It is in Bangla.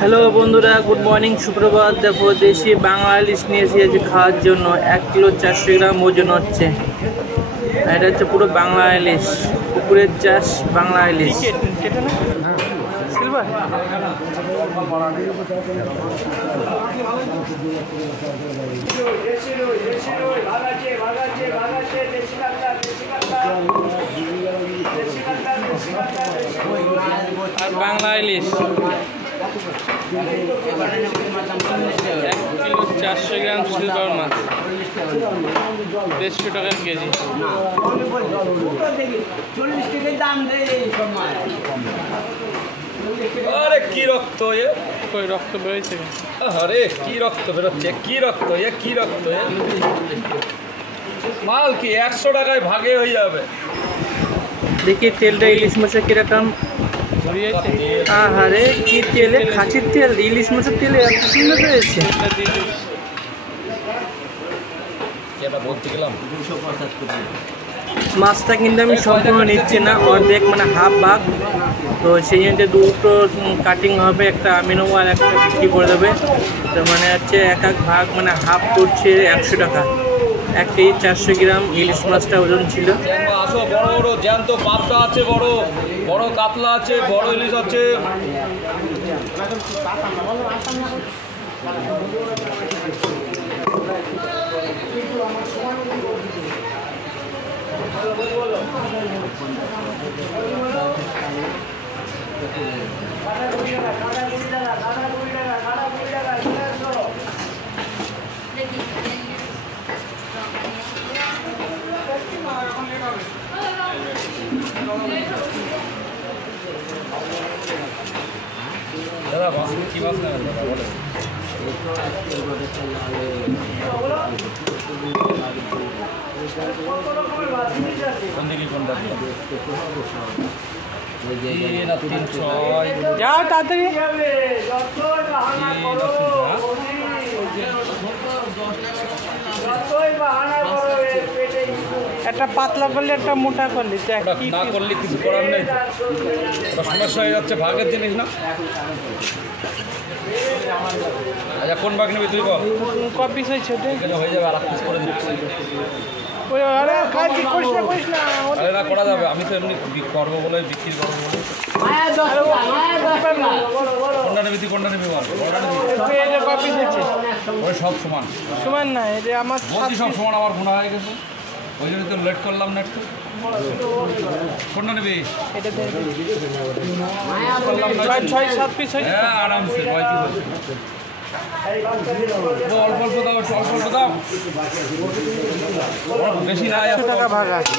হ্যালো বন্ধুরা, গুড মর্নিং, সুপ্রভাত। দেখো দেশি বাংলা ইলিশ নিয়ে এসেছি খাওয়ার জন্য। 1 কিলো 400 গ্রাম ওজন হচ্ছে। এটা হচ্ছে পুরো বাংলা ইলিশ, পুকুরের চাষ বাংলা ইলিশ। সিলভার আর বাংলা ইলিশ 1 কিলো 400 গ্রাম সিলভার মাছ, 150 টাকা কেজি। আরে কি রক্ত এ, কই রক্ত বেরোচ্ছে? আরে কি রক্ত বেরোচ্ছে, কি রক্ত এ, কি রক্ত এ। মাল কি 100 টাকায় ভাগে হয়ে যাবে। দেখি তেলটা ইলিশ মাছের কিরকম। আরে কি তেলে, খাসির তেল, ইলিশ মাছের তেলে এত সুন্দর হয়েছে। মাছটা কিন্তু আমি সম্পূর্ণ নিচ্ছি না, অর্ধেক মানে হাফ ভাগ। তো সেই জন্য দুটো কাটিং হবে, একটা আমি নেবো আর একটা বিক্রি করে দেবে। তো মানে হচ্ছে এক এক ভাগ মানে হাফ করছে 100 টাকা। 1 কেজি 400 গ্রাম ইলিশ মাছটা ওজন ছিল। আসো, বড় বড় জ্যান্ত পাবদা আছে, বড় বড় কাতলা আছে, বড় ইলিশ আছে। দাদা মাছ কি মাছ নেবেন দাদা বলে? কোন দিকে কোনটা? যাও তাড়াতাড়ি। একটা পাতলা করলে, একটা মোটা করলে, না করলে কিছু করার নেই, সমস্যা হয়ে যাচ্ছে। ভাগের জিনিস না। আচ্ছা কোন ভাগ নেবে তুই বল? কপিস হয়েছে হয়ে যাবে, আর এক পিস করে দিচ্ছি। আরে না করা যাবে, আমি তো এমনি করবো বলে, বিক্রি করবো বলে। কোনটা নেবি তুই, কোনটা নেবি বল? কপিস হয়েছে ওই সব সমান সমান না, এটা আমার বলছি সব সমান। আমার গুণা হয়ে গেছে, ওই জন্য তো লেট করলাম না একটু। কোনটা নেবি? এটা 6-7 পিস হয়েছে। হ্যাঁ আরামসে 9 পিস হয়েছে। অল্প অল্প দাও, অল্প অল্প দাও, বেশি না। 100 টাকা ভাগ আছে।